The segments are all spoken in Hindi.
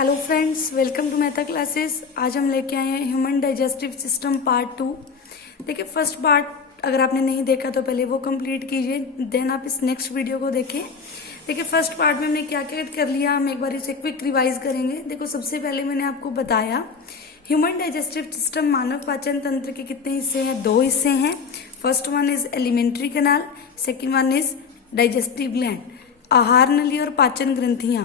Hello friends, welcome to Mehta classes. आज हम लेके आए हैं ह्यूमन डाइजेस्टिव सिस्टम पार्ट 2। देखिए, फर्स्ट पार्ट अगर आपने नहीं देखा तो पहले वो कंप्लीट कीजिए, देन आप इस नेक्स्ट वीडियो को देखें। देखिए, फर्स्ट पार्ट में हमने क्या क्या कर लिया, हम एक बार इसे क्विक रिवाइज करेंगे। देखो, सबसे पहले मैंने आपको बताया ह्यूमन डाइजेस्टिव सिस्टम मानव पाचन तंत्र के कितने हिस्से हैं। 2 हिस्से हैं। First one is alimentary canal, second one is digestive gland. आहार नली और पाचन ग्रंथियां।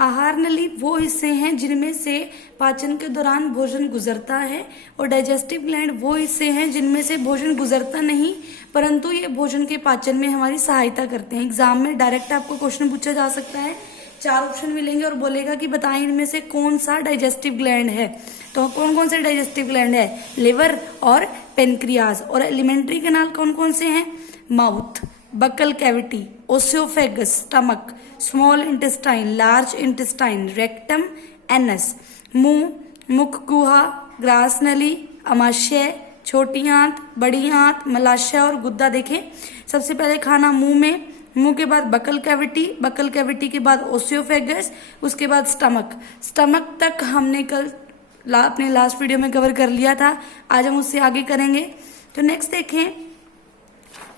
आहार नली वो हिस्से हैं जिनमें से पाचन के दौरान भोजन गुजरता है, और डाइजेस्टिव ग्लैंड वो हिस्से हैं जिनमें से भोजन गुजरता नहीं, परंतु ये भोजन के पाचन में हमारी सहायता करते हैं। एग्जाम में डायरेक्ट आपको क्वेश्चन पूछा जा सकता है, 4 ऑप्शन मिलेंगे और बोलेगा कि बताएं इनमें से कौन सा डाइजेस्टिव ग्लैंड है। तो कौन कौन से डाइजेस्टिव ग्लैंड है? लिवर और पेनक्रियाज। और एलिमेंट्री कैनाल कौन कौन से हैं? Mouth, buccal cavity, ओसियोफेगस, stomach, small intestine, large intestine, rectum, anus. मुंह, मुख गुहा, ग्रास नली, अमाशय, छोटी आंत, बड़ी आंत, मलाशय और गुद्दा। देखें, सबसे पहले खाना मुंह में, मुंह के बाद बकल कैविटी, बकल कैविटी के बाद ओसियोफेगस, उसके बाद स्टमक। स्टमक तक हमने कल अपने लास्ट वीडियो में कवर कर लिया था, आज हम उससे आगे करेंगे। तो नेक्स्ट देखें,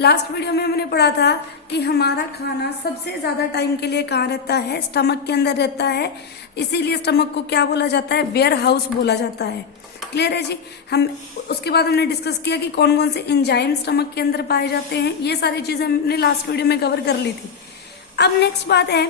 लास्ट वीडियो में हमने पढ़ा था कि हमारा खाना सबसे ज्यादा टाइम के लिए कहाँ रहता है? स्टमक के अंदर रहता है। इसीलिए स्टमक को क्या बोला जाता है? वेयर हाउस बोला जाता है। क्लियर है जी? हम उसके बाद हमने डिस्कस किया कि कौन कौन से एंजाइम स्टमक के अंदर पाए जाते हैं। ये सारी चीजें हमने लास्ट वीडियो में कवर कर ली थी। अब नेक्स्ट बात है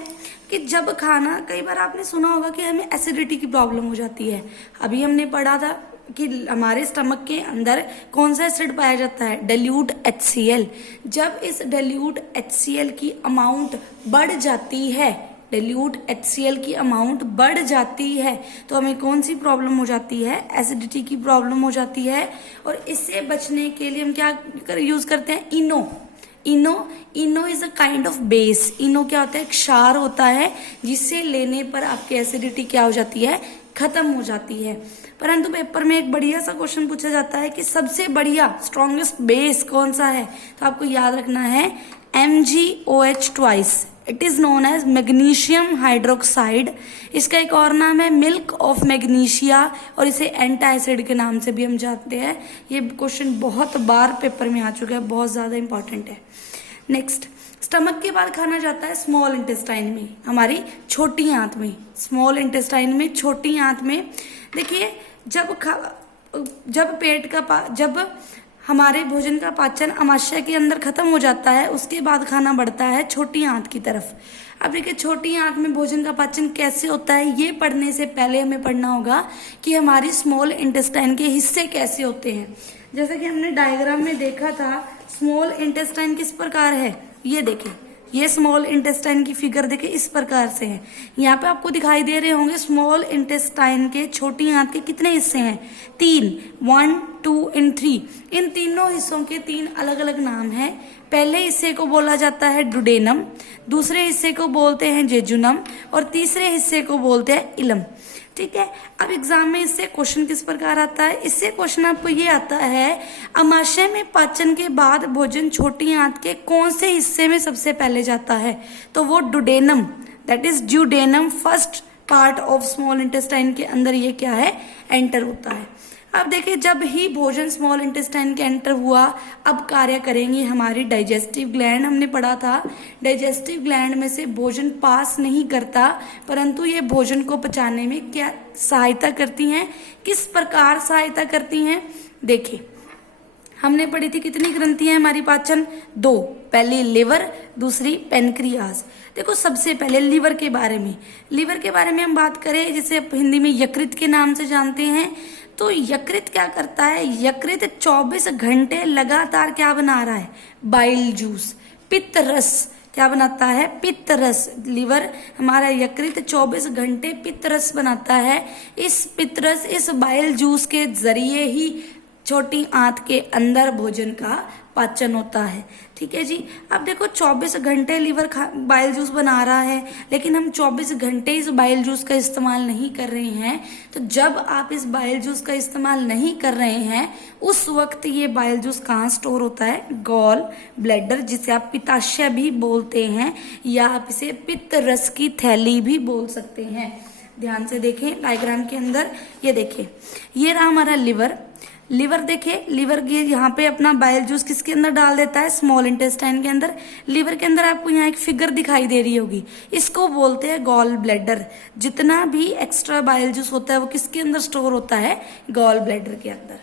कि जब खाना, कई बार आपने सुना होगा कि हमें एसिडिटी की प्रॉब्लम हो जाती है। अभी हमने पढ़ा था कि हमारे स्टमक के अंदर कौन सा एसिड पाया जाता है? Dilute HCl। जब इस डाइल्यूट HCl की अमाउंट बढ़ जाती है, डाइल्यूट HCl की अमाउंट बढ़ जाती है, तो हमें कौन सी प्रॉब्लम हो जाती है? एसिडिटी की प्रॉब्लम हो जाती है। और इससे बचने के लिए हम क्या यूज करते हैं? Eno is a kind of base. Eno क्या होता है? एक क्षार होता है जिससे लेने पर आपकी एसिडिटी क्या हो जाती है? खत्म हो जाती है। परंतु पेपर में एक बढ़िया सा क्वेश्चन पूछा जाता है कि सबसे बढ़िया स्ट्रॉन्गेस्ट बेस कौन सा है? तो आपको याद रखना है MgOH twice. It is known as magnesium hydroxide. इसका एक और नाम है मिल्क ऑफ मैग्नीशिया, और इसे एंटासिड के नाम से भी हम जानते हैं। ये क्वेश्चन बहुत बार पेपर में आ चुका है, बहुत ज्यादा इंपॉर्टेंट है। नेक्स्ट, स्टमक के बाद खाना जाता है स्मॉल इंटेस्टाइन में, हमारी छोटी आंत में। स्मॉल इंटेस्टाइन में, छोटी आंत में। देखिए, जब हमारे भोजन का पाचन अमाशय के अंदर खत्म हो जाता है, उसके बाद खाना बढ़ता है छोटी आंत की तरफ। अब देखिए, छोटी आंत में भोजन का पाचन कैसे होता है, ये पढ़ने से पहले हमें पढ़ना होगा कि हमारी स्मॉल इंटेस्टाइन के हिस्से कैसे होते हैं। जैसे कि हमने डायग्राम में देखा था, स्मॉल इंटेस्टाइन किस प्रकार है, ये देखिए, ये स्मॉल इंटेस्टाइन की फिगर देखिए इस प्रकार से है। यहाँ पे आपको दिखाई दे रहे होंगे स्मॉल इंटेस्टाइन के, छोटी आंत के कितने हिस्से हैं? 3, 1, 2 एंड 3। इन तीनों हिस्सों के 3 अलग अलग नाम हैं। पहले हिस्से को बोला जाता है डुडेनम, दूसरे हिस्से को बोलते हैं जेजुनम, और तीसरे हिस्से को बोलते हैं इलम। ठीक है। अब एग्जाम में इससे क्वेश्चन किस प्रकार आता है? इससे क्वेश्चन आपको ये आता है, अमाशय में पाचन के बाद भोजन छोटी आंत के कौन से हिस्से में सबसे पहले जाता है? तो वो duodenum, that is duodenum, first part of small intestine के अंदर ये क्या है? एंटर होता है। अब देखिए, जब ही भोजन स्मॉल इंटेस्टाइन के एंटर हुआ, अब कार्य करेंगी हमारी डाइजेस्टिव ग्लैंड। हमने पढ़ा था डाइजेस्टिव ग्लैंड में से भोजन पास नहीं करता, परंतु ये भोजन को पचाने में क्या सहायता करती हैं? किस प्रकार सहायता करती हैं? देखिए, हमने पढ़ी थी कितनी ग्रंथियां हमारी पाचन? 2। पहली लिवर, दूसरी पेनक्रियाज। देखो, सबसे पहले लिवर के बारे में, हम बात करें जिसे हिंदी में यकृत के नाम से जानते हैं। तो यकृत क्या करता है? यकृत 24 घंटे लगातार क्या बना रहा है? बाइल जूस, पित्त रस। क्या बनाता है? पित्त रस। लिवर, हमारा यकृत 24 घंटे पित्त रस बनाता है। इस पित्त रस, इस बाइल जूस के जरिए ही छोटी आंत के अंदर भोजन का पाचन होता है। ठीक है जी। अब देखो, 24 घंटे लिवर बाइल जूस बना रहा है, लेकिन हम 24 घंटे इस बाइल जूस का इस्तेमाल नहीं कर रहे हैं। तो जब आप इस बाइल जूस का इस्तेमाल नहीं कर रहे हैं, उस वक्त ये बाइल जूस कहाँ स्टोर होता है? गॉल ब्लैडर, जिसे आप पित्ताशय भी बोलते हैं, या आप इसे पित्त रस की थैली भी बोल सकते हैं। ध्यान से देखें डायग्राम के अंदर, ये देखिए ये रहा हमारा लिवर। लिवर देखिए, लिवर के यहाँ पे अपना बाइल जूस किसके अंदर डाल देता है, स्मॉल इंटेस्टाइन के अंदर। लिवर के अंदर आपको यहाँ एक फिगर दिखाई दे रही होगी, इसको बोलते हैं गॉल ब्लैडर। जितना भी एक्स्ट्रा बाइल जूस होता है वो किसके अंदर स्टोर होता है, गॉल ब्लैडर के अंदर।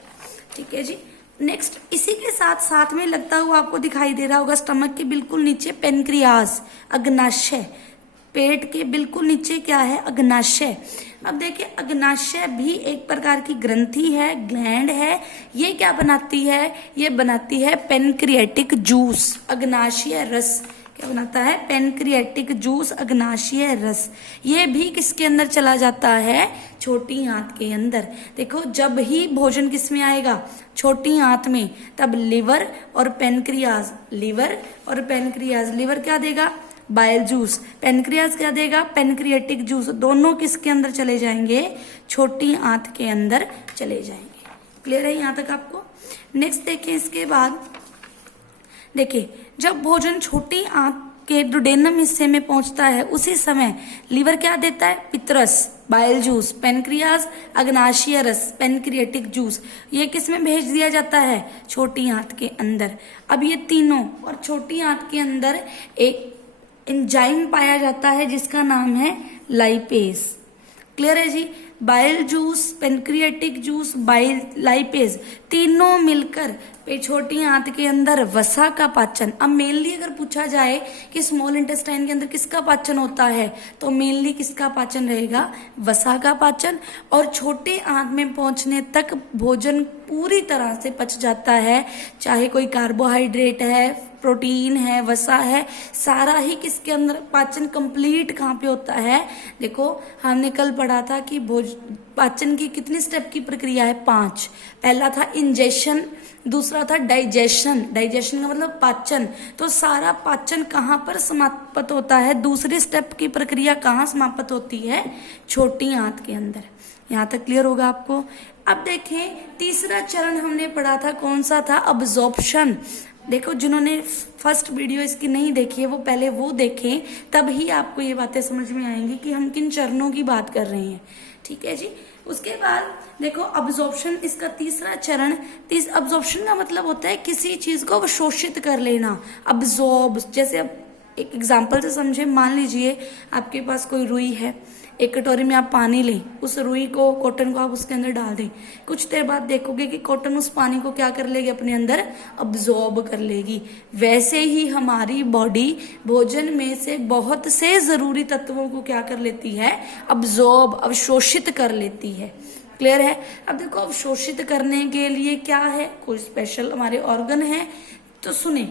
ठीक है जी। नेक्स्ट इसी के साथ साथ में लगता हुआ आपको दिखाई दे रहा होगा स्टमक के बिल्कुल नीचे पेनक्रियाज, अग्नाशय। पेट के बिल्कुल नीचे क्या है, अग्नाशय। अब देखिए अग्नाशय भी एक प्रकार की ग्रंथि है, ग्लैंड है। ये क्या बनाती है, ये बनाती है पेनक्रिएटिक जूस, अग्नाशय रस। क्या बनाता है, पेनक्रिएटिक जूस, अग्नाशय रस। ये भी किसके अंदर चला जाता है, छोटी आंत के अंदर। देखो जब ही भोजन किस में आएगा, छोटी आंत में, तब लिवर और पेनक्रियाज, लिवर और पेनक्रियाज, लिवर क्या देगा, बाइल जूस, पेनक्रियाज क्या देगा, पेनक्रिएटिक जूस। दोनों किसके अंदर चले जाएंगे, छोटी आंत के अंदर चले जाएंगे। क्लियर है यहाँ तक आपको। नेक्स्ट देखिए इसके बाद, देखिए जब भोजन छोटी आंत के डुडेनम हिस्से में पहुंचता है उसी समय लीवर क्या देता है, पित्रस, बाइल जूस, पेनक्रियाज, अग्नाशय रस, पेनक्रिएटिक जूस। ये किस में भेज दिया जाता है, छोटी आंत के अंदर। अब ये तीनों, और छोटी आंत के अंदर एक एंजाइम पाया जाता है जिसका नाम है लाइपेज। क्लियर है जी। Bile juice, pancreatic juice, bile, lipase, तीनों मिलकर छोटी आंत के अंदर वसा का पाचन। अब मेनली अगर पूछा जाए कि स्मॉल इंटेस्टाइन के अंदर किसका पाचन होता है, तो मेनली किसका पाचन रहेगा, वसा का पाचन। और छोटे आंत में पहुंचने तक भोजन पूरी तरह से पच जाता है, चाहे कोई कार्बोहाइड्रेट है, प्रोटीन है, वसा है, सारा ही किसके अंदर पाचन कंप्लीट कहाँ पे होता है। देखो हमने कल पढ़ा था कि पाचन की कितनी स्टेप की प्रक्रिया है, 5। पहला था इंजेशन, दूसरा था डाइजेशन, डाइजेशन का मतलब पाचन। तो सारा पाचन कहाँ पर समाप्त होता है, दूसरी स्टेप की प्रक्रिया कहाँ समाप्त होती है, छोटी आंत के अंदर। यहाँ तक क्लियर होगा आपको। अब देखें तीसरा चरण हमने पढ़ा था, कौन सा था, अब्जॉर्प्शन। देखो जिन्होंने फर्स्ट वीडियो इसकी नहीं देखी है वो पहले वो देखें, तब ही आपको ये बातें समझ में आएंगी कि हम किन चरणों की बात कर रहे हैं। ठीक है जी। उसके बाद देखो अब्जॉर्प्शन, इसका तीसरा चरण। अब्जॉर्प्शन का मतलब होता है किसी चीज को अवशोषित कर लेना, अब्जॉर्ब। जैसे अब एक एग्जाम्पल से समझे, मान लीजिए आपके पास कोई रुई है, एक कटोरी में आप पानी लें, उस रुई को, कॉटन को आप उसके अंदर डाल दें। कुछ देर बाद देखोगे कि कॉटन उस पानी को क्या कर लेगी, अपने अंदर अब्जॉर्ब कर लेगी। वैसे ही हमारी बॉडी भोजन में से बहुत से जरूरी तत्वों को क्या कर लेती है, अब्जॉर्ब, अवशोषित कर लेती है। क्लियर है। अब देखो अवशोषित करने के लिए क्या है, कोई स्पेशल हमारे ऑर्गन है, तो सुने।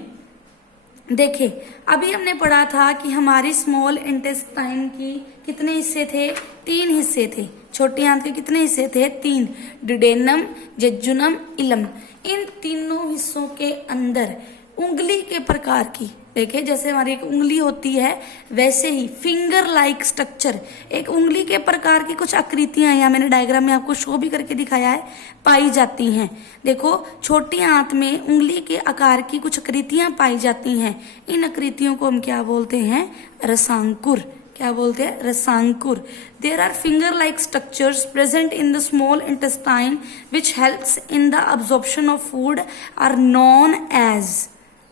देखिए अभी हमने पढ़ा था कि हमारी स्मॉल इंटेस्टाइन की कितने हिस्से थे, 3 हिस्से थे। छोटी आंत के कितने हिस्से थे, 3, डुडेनम, जेजुनम, इलम। इन तीनों हिस्सों के अंदर उंगली के प्रकार की, देखिए जैसे हमारी एक उंगली होती है वैसे ही फिंगर लाइक स्ट्रक्चर, एक उंगली के प्रकार की कुछ आकृतियां, यहाँ मैंने डायग्राम में आपको शो भी करके दिखाया है, पाई जाती हैं। देखो छोटी आंत में उंगली के आकार की कुछ आकृतियां पाई जाती हैं। इन आकृतियों को हम क्या बोलते हैं, रसांकुर। क्या बोलते हैं, रसांकुर। There are finger like structures present in the small intestine which helps in the absorption of food are known as,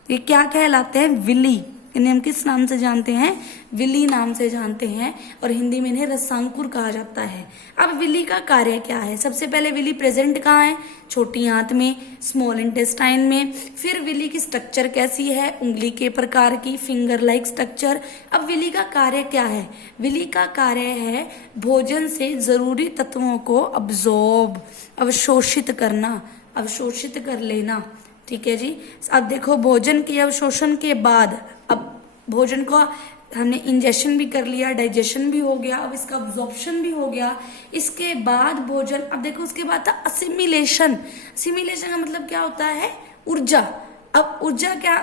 ये क्या कहलाते हैं, विली। इन्हें हम किस नाम से जानते हैं, विली नाम से जानते हैं, और हिंदी में इन्हें रसांकुर कहा जाता है। अब विली का कार्य क्या है, सबसे पहले विली प्रेजेंट कहाँ है, छोटी आंत में, स्मॉल इंटेस्टाइन में। फिर विली की स्ट्रक्चर कैसी है, उंगली के प्रकार की, फिंगर लाइक स्ट्रक्चर। अब विली का कार्य क्या है, विली का कार्य है भोजन से जरूरी तत्वों को अब्जॉर्ब, अवशोषित करना, अवशोषित कर लेना। ठीक है जी। अब देखो भोजन के अवशोषण के बाद, अब भोजन को हमने इंजेशन भी कर लिया, डाइजेशन भी हो गया, अब इसका अब्जॉर्प्शन भी हो गया। इसके बाद भोजन, अब देखो उसके बाद था असिमिलेशन। असिमिलेशन का मतलब क्या होता है, ऊर्जा। अब ऊर्जा क्या,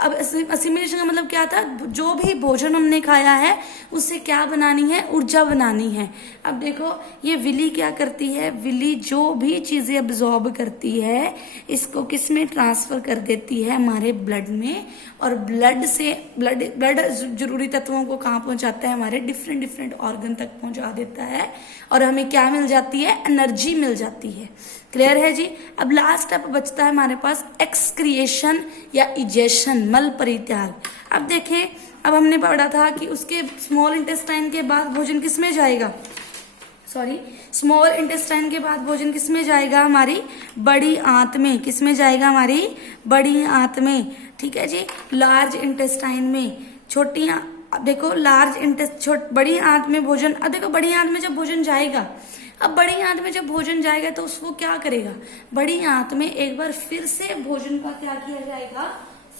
अब असिमिलेशन का मतलब क्या था, जो भी भोजन हमने खाया है उससे क्या बनानी है, ऊर्जा बनानी है। अब देखो ये विली क्या करती है, विली जो भी चीजें अब्जॉर्ब करती है इसको किस में ट्रांसफर कर देती है, हमारे ब्लड में, और ब्लड से ब्लड जरूरी तत्वों को कहाँ पहुंचाता है, हमारे डिफरेंट ऑर्गन तक पहुंचा देता है, और हमें क्या मिल जाती है, एनर्जी मिल जाती है। क्लियर है जी। अब लास्ट स्टेप बचता है हमारे पास एक्सक्रिएशन या इजेशन, मल परित्याग। अब देखें, अब हमने पढ़ा था कि उसके स्मॉल इंटेस्टाइन के बाद भोजन किस में जाएगा, स्मॉल इंटेस्टाइन के बाद भोजन किस में जाएगा, हमारी बड़ी आंत में। किस में जाएगा, हमारी बड़ी आंत में। ठीक है जी। लार्ज इंटेस्टाइन में, छोटी अब देखो बड़ी आंत में भोजन, अब देखो बड़ी आंत में जब भोजन जाएगा, अब बड़ी आंत में जब भोजन जाएगा तो उसको क्या करेगा, बड़ी आंत में एक बार फिर से भोजन का क्या किया जाएगा,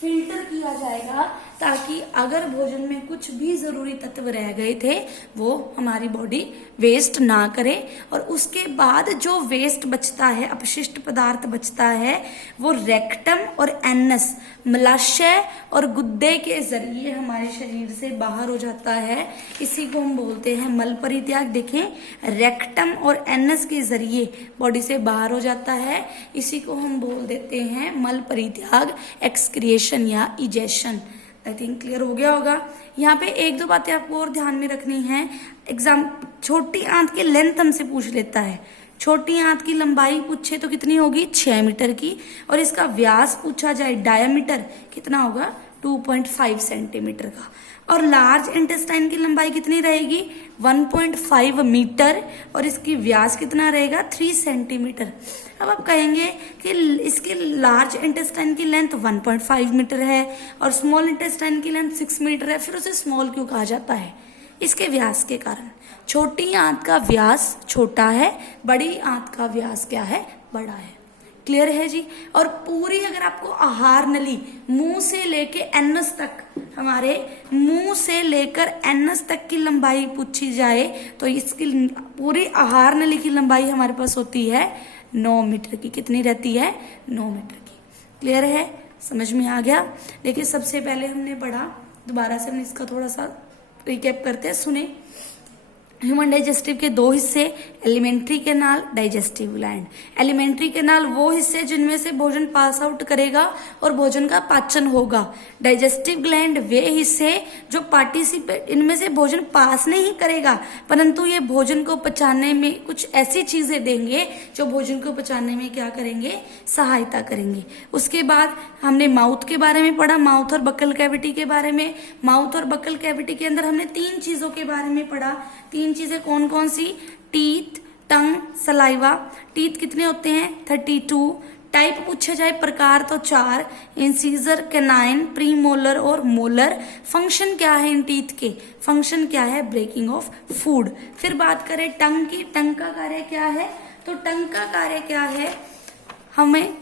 फिल्टर किया जाएगा, ताकि अगर भोजन में कुछ भी जरूरी तत्व रह गए थे वो हमारी बॉडी वेस्ट ना करे। और उसके बाद जो वेस्ट बचता है, अपशिष्ट पदार्थ बचता है, वो रेक्टम और एनस, मलाशय और गुद्दे के जरिए हमारे शरीर से बाहर हो जाता है। इसी को हम बोलते हैं मल परित्याग। देखें, रेक्टम और एनस के जरिए बॉडी से बाहर हो जाता है, इसी को हम बोल देते हैं मल परित्याग, एक्सक्रिएशन या इजेशन। आई थिंक क्लियर हो गया होगा। यहाँ पे एक दो बातें आपको और ध्यान में रखनी है। एग्जाम छोटी आंत की लेंथ हमसे पूछ लेता है, छोटी आंत की लंबाई पूछे तो कितनी होगी, 6 मीटर की, और इसका व्यास पूछा जाए, डायमीटर कितना होगा, 2.5 सेंटीमीटर का। और लार्ज इंटेस्टाइन की लंबाई कितनी रहेगी, 1.5 मीटर, और इसकी व्यास कितना रहेगा, 3 सेंटीमीटर। अब आप कहेंगे कि इसके लार्ज इंटेस्टाइन की लेंथ 1.5 मीटर है और स्मॉल इंटेस्टाइन की लेंथ 6 मीटर है, फिर उसे स्मॉल क्यों कहा जाता है, इसके व्यास के कारण। छोटी आंत का व्यास छोटा है, बड़ी आंत का व्यास क्या है, बड़ा है। क्लियर है जी। और पूरी अगर आपको आहार नली मुंह से लेके एनस तक, हमारे मुंह से लेकर एनस तक की लंबाई पूछी जाए तो इसकी पूरी आहार नली की लंबाई हमारे पास होती है 9 मीटर की। कितनी रहती है, 9 मीटर की। क्लियर है, समझ में आ गया। देखिए सबसे पहले हमने पढ़ा, दोबारा से हम इसका थोड़ा सा रिकैप करते हैं, सुने। ह्यूमन डाइजेस्टिव के 2 हिस्से, alimentary canal, digestive gland. Alimentary canal वो हिस्से जिनमें से भोजन पास आउट करेगा और भोजन का पाचन होगा। डाइजेस्टिव ग्लैंड वे हिस्से जो पार्टिसिपेट, इनमें से भोजन पास नहीं करेगा परंतु ये भोजन को पचाने में कुछ ऐसी चीजें देंगे जो भोजन को पचाने में क्या करेंगे, सहायता करेंगे। उसके बाद हमने माउथ के बारे में पढ़ा, माउथ और बकल कैविटी के बारे में। माउथ और बकल कैविटी के अंदर हमने 3 चीजों के बारे में पढ़ा। 3 चीजें कौन कौन सी, टीथ, टंग, सलाइवा। टीथ कितने होते हैं, 32। टाइप पूछा जाए प्रकार तो 4, इंसीजर, कैनाइन, प्रीमोलर और मोलर। फंक्शन क्या है इन टीथ के, फंक्शन क्या है, ब्रेकिंग ऑफ फूड। फिर बात करें टंग की, टंग का कार्य क्या है, तो टंग का कार्य क्या है, हमें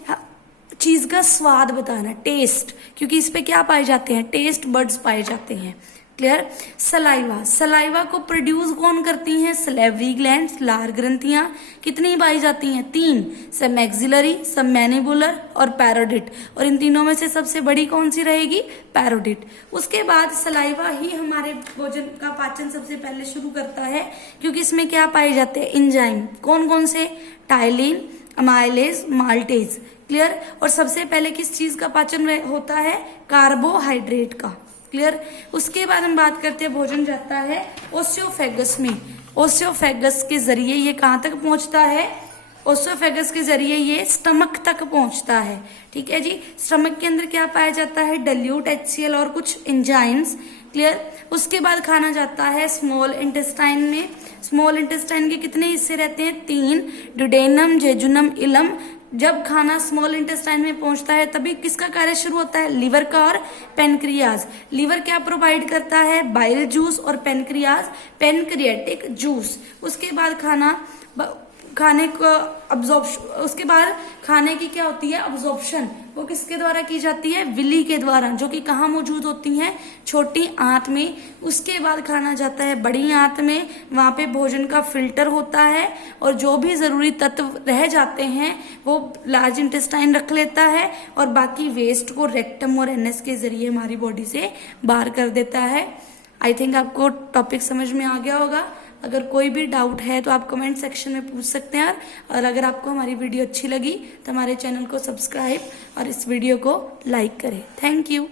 चीज का स्वाद बताना, टेस्ट, क्योंकि इस पे क्या पाए जाते हैं, टेस्ट बड्स पाए जाते हैं। क्लियर। सलाइवा, सलाइवा को प्रोड्यूस कौन करती हैं, सलेवरी ग्लैंड्स, लार ग्रंथियां। कितनी पाई जाती हैं, 3, सब मैक्सिलरी, सब मैनिबुलर और पैरोडिट। और इन तीनों में से सबसे बड़ी कौन सी रहेगी, पैरोडिट। उसके बाद सलाइवा ही हमारे भोजन का पाचन सबसे पहले शुरू करता है, क्योंकि इसमें क्या पाए जाते हैं, एंजाइम। कौन कौन से, टाइलिन, अमाइलेज, माल्टेज। क्लियर। और सबसे पहले किस चीज का पाचन होता है, कार्बोहाइड्रेट का। क्लियर। उसके बाद हम बात करते हैं, भोजन जाता है ओसियोफेगस में। ओसियोफेगस के जरिए ये कहाँ तक पहुंचता है, ओसियोफेगस के जरिए ये स्टमक तक पहुंचता है। ठीक है जी। स्टमक के अंदर क्या पाया जाता है, डाइल्यूट HCl और कुछ एंजाइम्स। क्लियर। उसके बाद खाना जाता है स्मॉल इंटेस्टाइन में। स्मॉल इंटेस्टाइन के कितने हिस्से रहते हैं, 3, ड्यूडेनम, जेजुनम, इलम। जब खाना स्मॉल इंटेस्टाइन में पहुंचता है तभी किसका कार्य शुरू होता है, लिवर का और पेनक्रियाज। लिवर क्या प्रोवाइड करता है, बाइल जूस, और पेनक्रियाज पेनक्रियाटिक जूस। उसके बाद खाना खाने को अब्जॉर्प्शन, उसके बाद खाने की क्या होती है अब्जॉर्प्शन, वो किसके द्वारा की जाती है विली के द्वारा, जो कि कहाँ मौजूद होती है छोटी आंत में। उसके बाद खाना जाता है बड़ी आंत में, वहां पे भोजन का फिल्टर होता है और जो भी जरूरी तत्व रह जाते हैं वो लार्ज इंटेस्टाइन रख लेता है और बाकी वेस्ट को रेक्टम और एनएस के जरिए हमारी बॉडी से बाहर कर देता है। आई थिंक आपको टॉपिक समझ में आ गया होगा। अगर कोई भी डाउट है तो आप कमेंट सेक्शन में पूछ सकते हैं और अगर आपको हमारी वीडियो अच्छी लगी तो हमारे चैनल को सब्सक्राइब और इस वीडियो को लाइक करें। Thank you.